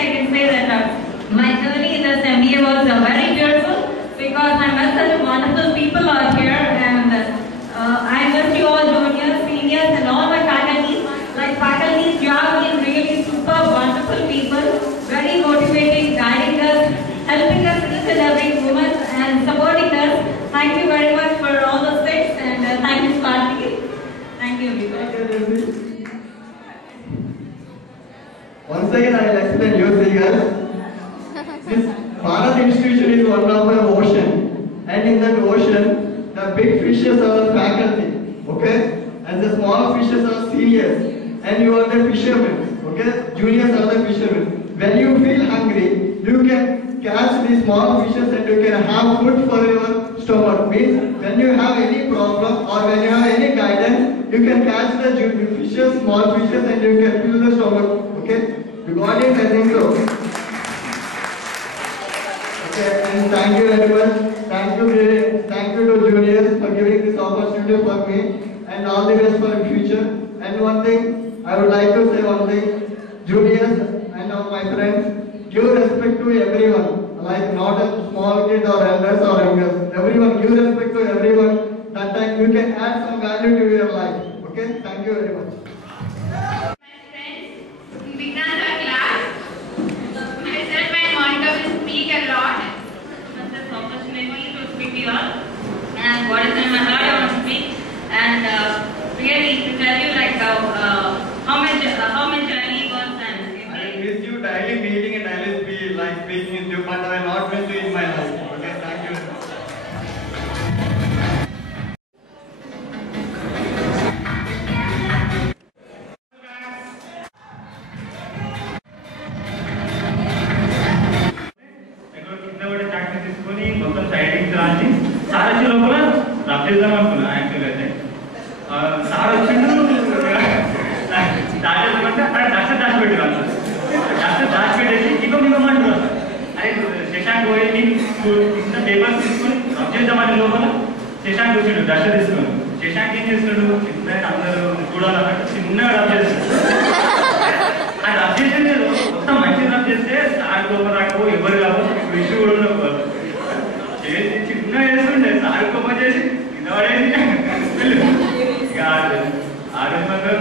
I can say that my journey in this MBA was very beautiful because I met such wonderful people out here, and I met you all juniors, seniors, and all my faculties. Like faculties, you have been really super wonderful people, very motivating, guiding us, helping us each and every moment, and supporting us. Thank you very much for all those things, and thank you, Swati. Thank you, everybody. Once again, I will explain you, see guys. This Bharat institution is one of the ocean, and in that ocean, the big fishes are the faculty, okay, and the small fishes are seniors, and you are the fishermen, okay. Juniors are the fishermen. When you feel hungry, you can catch these small fishes and you can have food for your stomach. Means when you have any problem or when you have any guidance, you can catch the fishes, small fishes, and you can fill the stomach. Okay, you got it? I think so. Okay, and thank you very much. Thank you to juniors for giving this opportunity for me, and all the best for the future. And one thing, I would like to say one thing, juniors and all my friends, give respect to everyone. Like not a small kid or elders or youngers. Everyone, give respect to everyone. That time you can add some value to your life. Okay, thank you very much. Myself and Monica will speak a lot. This opportunity to speak to you all, and what is in my heart I want to speak, and really to tell you like how my journey was, and I miss you daily meeting and daily speaking with you, but I will not miss you in my life. Okay, thank you. Shashank వచ్చాడు దశ తీసుకుని శశాంక్ ఏం చేస్తాడు అందరూ చూడాలన్నట్టు చిన్నగా రబ్ చేస్తాడు ఆ రబ్ చేసేది మొత్తం మంచి రబ్ చేస్తే సార్ కోపం రాకపో ఎవరు కావచ్చు ఇష్యూ కూడా ఉండకపోవాలి చేసి చిన్నగా చేస్తుండే సార్ కోపం చేసి కిందపడేసి ఆరోగ్యంగా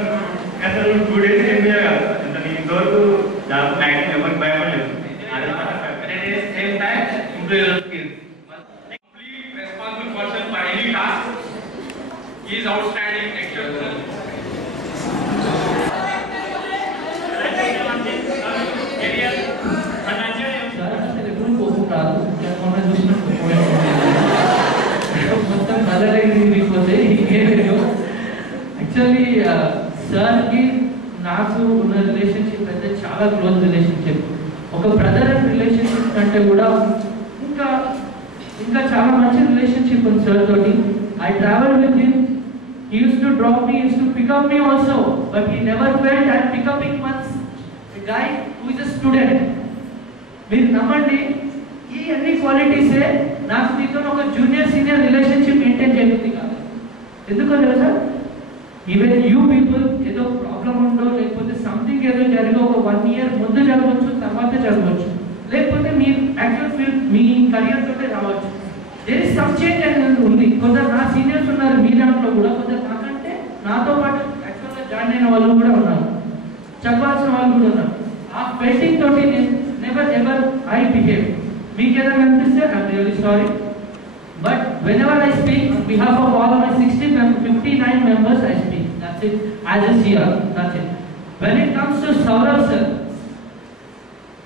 అసలు 2 days ఏం కాదు అంత నీ ఇంతవరకు దాదాపు మ్యాక్సిమం ఎవరికి భయపడలేదు same time improve your skills person for any task. He is outstanding, exceptional. Actually, sir ki నాకు ఉన్న రిలేషన్షిప్ అయితే చాలా క్లోజ్ రిలేషన్షిప్. ఒక బ్రదర్ అండ్ రిలేషన్షిప్ కంటే కూడా ఇంకా చాలా మంచి రిలేషన్షిప్ ఉంది సార్ తోటి. I traveled with him. He used to drop me, he used to pick up me also, but he never felt I'm picking once a guy who is a student. మీరు నమ్మండి, ఈ అన్ని క్వాలిటీసే నాకు మీతో ఒక జూనియర్ సీనియర్ రిలేషన్షిప్ మెయింటైన్ చేస్తుంది కాదు. ఎందుకో తెలుసా, ఈవెన్ యూ పీపుల్ ఏదో ప్రాబ్లం ఉండో లేకపోతే సంథింగ్ ఏదో జరిగో ఒక 1 year ముందు జరగవచ్చు, తర్వాత జరగవచ్చు, లేకపోతే మీ యాక్చువల్ ఫీల్డ్ మీ కరియర్ తోటే రావచ్చు. దేర్ ఇస్ సమ్ చేంజ్ అనేది ఉంది. కొందరు నా సీనియర్స్ ఉన్నారు మీ దాంట్లో కూడా, కొందరు నాకంటే నాతో పాటు యాక్చువల్గా జాయిన్ అయిన వాళ్ళు కూడా ఉన్నారు, చదవాల్సిన వాళ్ళు కూడా ఉన్నారు. ఆ ఫెల్టింగ్ తోటి నెవర్ ఎవర్ ఐ బిహేవ్. మీకు ఏదైనా అనిపిస్తే I'm really sorry, but when ever I speak on behalf of all my 59 members I speak. That's it. As is here. That's it. When it comes to Saurabh sir,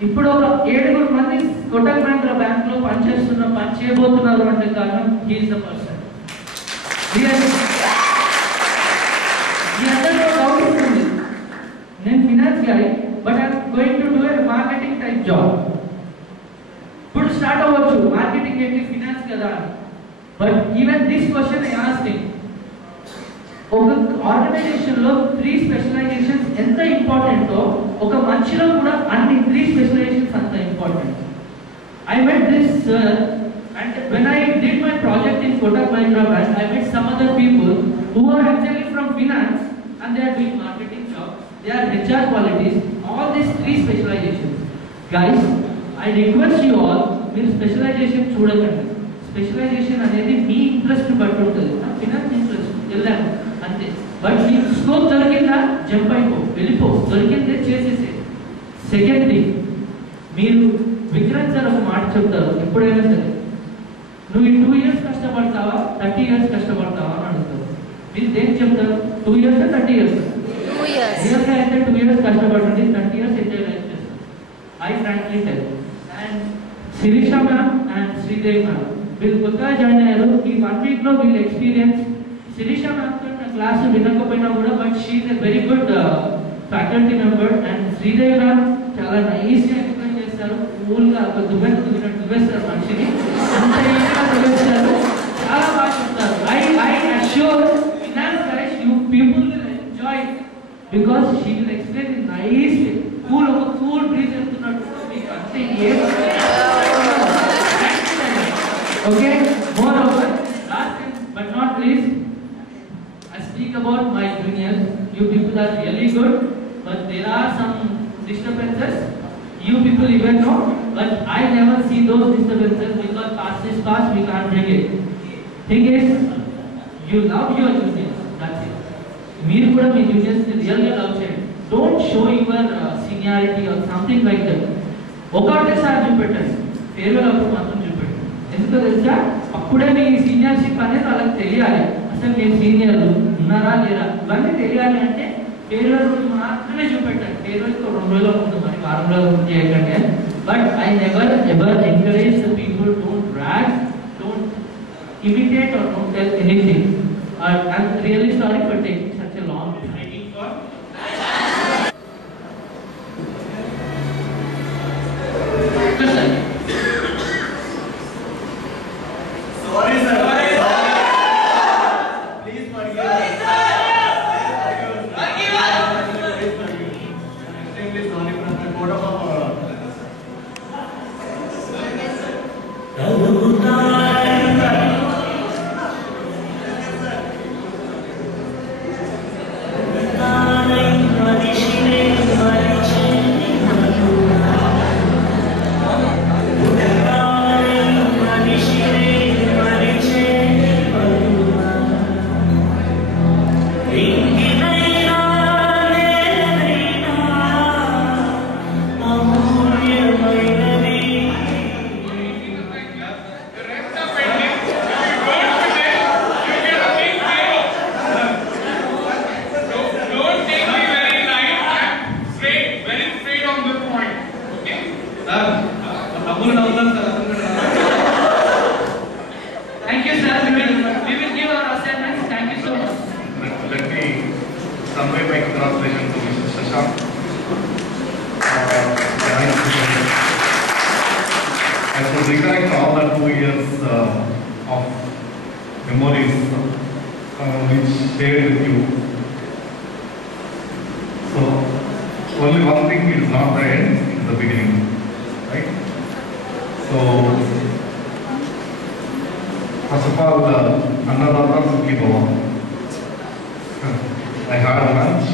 ఇప్పుడు ఒక 7 మంది కోటక్ మహీంద్రా బ్యాంక్ లో పని చేయబోతున్నారు అంటే కారణం హీ ఈస్ ద పర్సన్. మీ అందరిలో డౌట్ ఉంటుంది, నేను finance guy but I'm going to do a marketing type job. ఇప్పుడు స్టార్ట్ అవ్వచ్చు మార్కెటింగ్ ఏంటి ఫినాన్స్ కదా, but even this question I asked him. ఒక ఆర్గనైజేషన్ లో 3 స్పెషలైజేషన్స్ ఎంత ఇంపార్టెంటో ఒక మనిషిలో కూడా అన్ని 3 స్పెషలైజేషన్స్ అంత important. I met this sir, and when I did my project in Kotak Mahindra Bank, I met some other people who are actually from finance and they are doing marketing job. They are HR qualities, all these 3 specializations. Guys I request you all, మీరు స్పెషలైజేషన్ చూడకండి. స్పెషలైజేషన్ అనేది మీ ఇంట్రెస్ట్ బట్టి ఉంటుంది. Finance interest వెళ్ళాను అంతే. బట్ నీకు స్కోప్ దొరికిందా జంప్ అయిపో, వెళ్ళిపో, దొరికిందే చేసేసే. సెకండ్ థింగ్, మీరు విక్రమ్ సార్ ఒక మాట చెప్తారు ఎప్పుడైనా సరే, నువ్వు ఈ 2 years కష్టపడతావా 30 years కష్టపడతావా అని అడుగుతావు. మీరు దేనికి చెప్తారు? 2 years 30 years? 2 years. రియల్గా అయితే 2 years కష్టపడండి, 30 years ఎంజాయ్ లైఫ్ చేస్తారు. I frankly tell. And Shirisha ma'am and Sridevi ma'am వీళ్ళు కొత్తగా జాయిన్ అయ్యారు. ఈ 1 week లో వీళ్ళ ఎక్స్పీరియన్స్, శిరీష మ్యామ్తో నా క్లాస్ వినకపోయినా కూడా but she is a very good faculty member. And Sridevi మ్యామ్ చాలా నైస్గా ఎక్స్ప్లెయిన్ చేస్తారు. కూల్గా ఒక దువ్వేస్తారు మనిషిని, అంత ఈజీగా దువ్వేస్తారు, చాలా బాగా చెప్తారు. I assure finance guys you people will enjoy because she will explain in nice way. ఒక కూల్ బ్రీజ్ చెప్తున్నట్టు మీకు అంతే ఏం. Okay, moreover, last but not least, I speak about my juniors. You people are really good, but there are some disturbances. You people even know, but I never see those disturbances because past is past, we can't bring it. Thing is, you love your juniors, that's it. మీరు కూడా మీ జూనియర్స్ని రియల్గా లవ్ చేయండి. Don't show your seniority or something like that. ఒకటేసారి చూపెట్టండి, ఫేర్వెల్ అప్పుడు మాత్రం చూపెట్టండి. ఎందుకో తెలుసా, అప్పుడే మీ సీనియర్షిప్ అనేది వాళ్ళకి తెలియాలి. అసలు మీ సీనియర్లు ఉన్నారా లేరా ఇవన్నీ తెలియాలి అంటే ఫేర్వెల్ రోజు మాత్రమే చూపెట్టండి. ఫేర్వెల్ 2 రోజుల ముందు, మరి వారం రోజుల ముందు చేయకండి. But I never ever encourage the people, don't drag, don't imitate or don't tell anything. I'm really sorry for taking such a long time. Sorry sir. Please forgive us. Forgive us. I'm extremely sorry from the bottom of our heart. Thank you, sir. We will give our assignments. Thank you so much. Let me convey my congratulations to Mr. Shashank. I should recollect all the 2 years of memories which shared with you. So, only one thing is not the end, it's the beginning, right? So, first of all, Annadata Sukhi Bhava. I had lunch